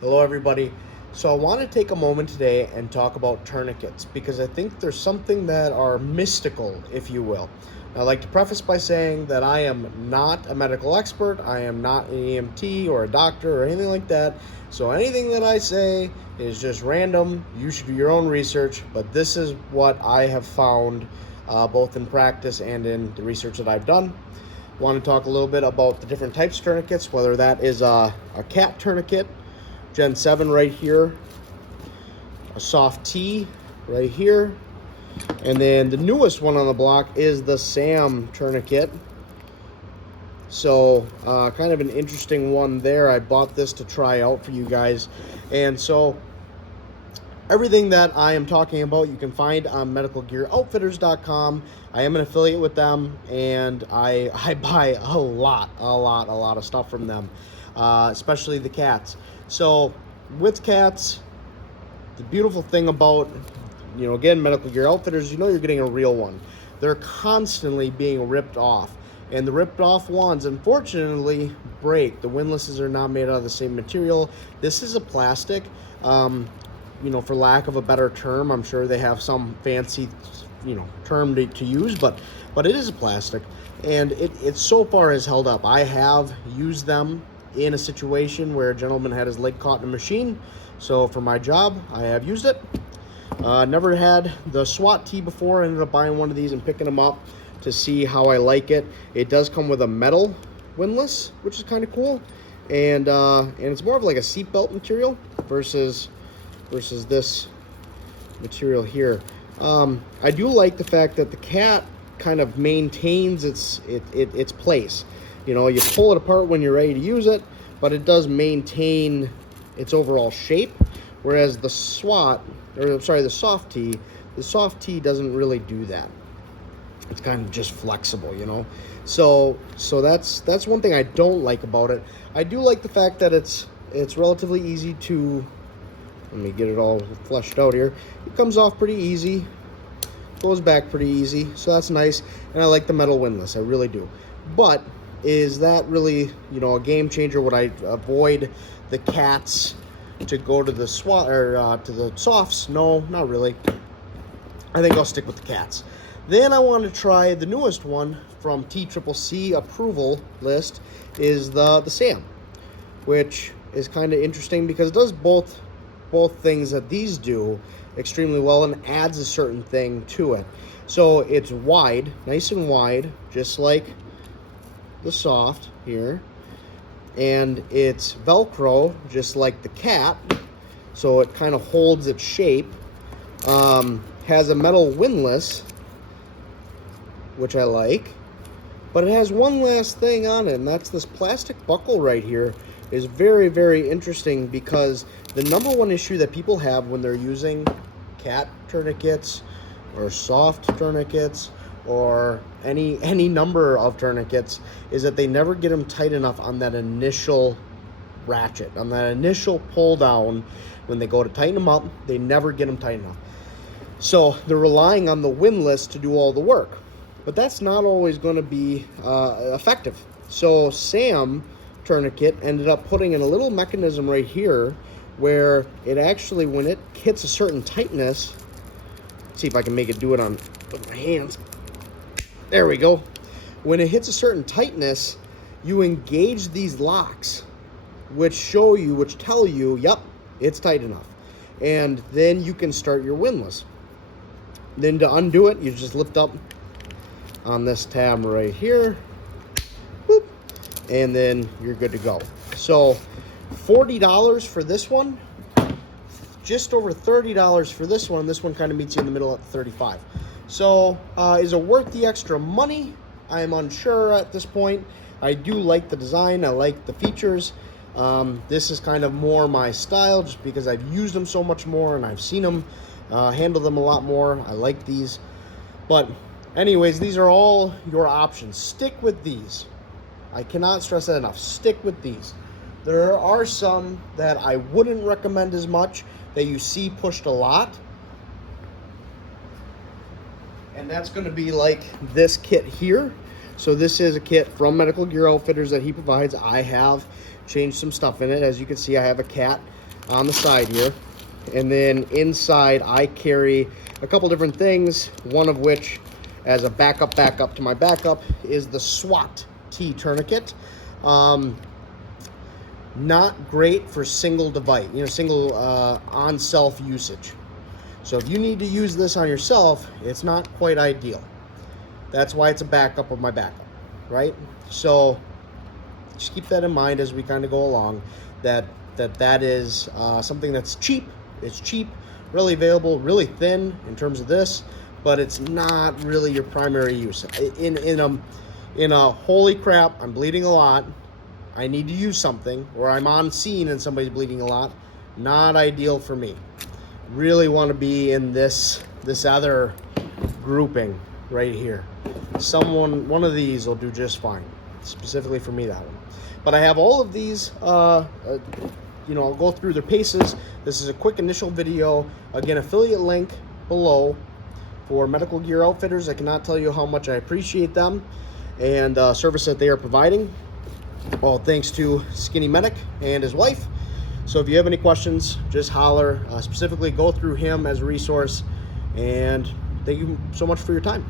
Hello everybody. So I want to take a moment today and talk about tourniquets because I think there's something that are mystical, if you will. I'd like to preface by saying that I am not a medical expert. I am not an EMT or a doctor or anything like that. So anything that I say is just random. You should do your own research, but this is what I have found both in practice and in the research that I've done. I want to talk a little bit about the different types of tourniquets, whether that is a cat tourniquet, Gen 7 right here, a SOF-T right here, and then the newest one on the block is the SAM tourniquet. So kind of an interesting one there. I bought this to try out for you guys. And so everything that I am talking about you can find on medicalgearoutfitters.com. I am an affiliate with them, and I buy a lot of stuff from them, especially the cats. So with cats, the beautiful thing about, again, Medical Gear Outfitters, you're getting a real one. They're constantly being ripped off. And the ripped off ones, unfortunately, break. The windlasses are not made out of the same material. This is a plastic. For lack of a better term, I'm sure they have some fancy, term to use, but it is a plastic, and it so far has held up. I have used them in a situation where a gentleman had his leg caught in a machine, so for my job, I have used it. Never had the SWAT-T before. I ended up buying one of these and picking them up to see how I like it. It does come with a metal windlass, which is kind of cool, and it's more of like a seatbelt material versus this material here. I do like the fact that the cat kind of maintains its place. You pull it apart when you're ready to use it, but it does maintain its overall shape, whereas the the SOF-T doesn't really do that. It's kind of just flexible, So that's one thing I don't like about it. I do like the fact that it's relatively easy to, let me get it all fleshed out here. It comes off pretty easy, goes back pretty easy, so that's nice. And I like the metal windlass, I really do. But is that really, a game changer? Would I avoid the cats to go to the SWAT or to the softs? No, not really. I think I'll stick with the cats. Then I want to try the newest one from TCCC approval list, is the SAM, which is kind of interesting because it does both things that these do extremely well and adds a certain thing to it. So it's wide, nice and wide, just like the soft here, and it's Velcro just like the cat, so it kind of holds its shape. Has a metal windlass, which I like, but it has one last thing on it, and that's this plastic buckle right here. Is very, very interesting because the number one issue that people have when they're using cat tourniquets or soft tourniquets or any number of tourniquets is that they never get them tight enough on that initial ratchet, on that initial pull down. When they go to tighten them up, they never get them tight enough. So they're relying on the windlass to do all the work, but that's not always going to be effective. So SAM tourniquet ended up putting in a little mechanism right here where it actually, when it hits a certain tightness, let's see if I can make it do it with my hands. There we go. When it hits a certain tightness, you engage these locks, which tell you, yep, it's tight enough. And then you can start your windlass. Then to undo it, you just lift up on this tab right here, boop, and then you're good to go. So $40 for this one, just over $30 for this one. This one kind of meets you in the middle at $35. So is it worth the extra money? I am unsure at this point. I do like the design, I like the features. This is kind of more my style just because I've used them so much more and I've seen them handle them a lot more. I like these. But anyways, these are all your options. Stick with these. I cannot stress that enough. Stick with these. There are some that I wouldn't recommend as much that you see pushed a lot. And that's going to be like this kit here. So this is a kit from Medical Gear Outfitters that he provides. I have changed some stuff in it. As you can see, I have a cat on the side here. And then inside I carry a couple different things, one of which as a backup to my backup is the SOF-T tourniquet. Not great for single device, single on self usage. So if you need to use this on yourself, it's not quite ideal. That's why it's a backup of my backup, right? So just keep that in mind as we kind of go along, that is something that's cheap. It's cheap, really available, really thin in terms of this, but it's not really your primary use. In a holy crap, I'm bleeding a lot, I need to use something, or I'm on scene and somebody's bleeding a lot, not ideal for me. Really want to be in this other grouping right here. One of these will do just fine. Specifically for me, that one. But I have all of these, I'll go through their paces. This is a quick initial video. Again, affiliate link below for Medical Gear Outfitters. I cannot tell you how much I appreciate them and service that they are providing. All thanks to Skinny Medic and his wife. So if you have any questions, just holler. Specifically, go through him as a resource. And thank you so much for your time.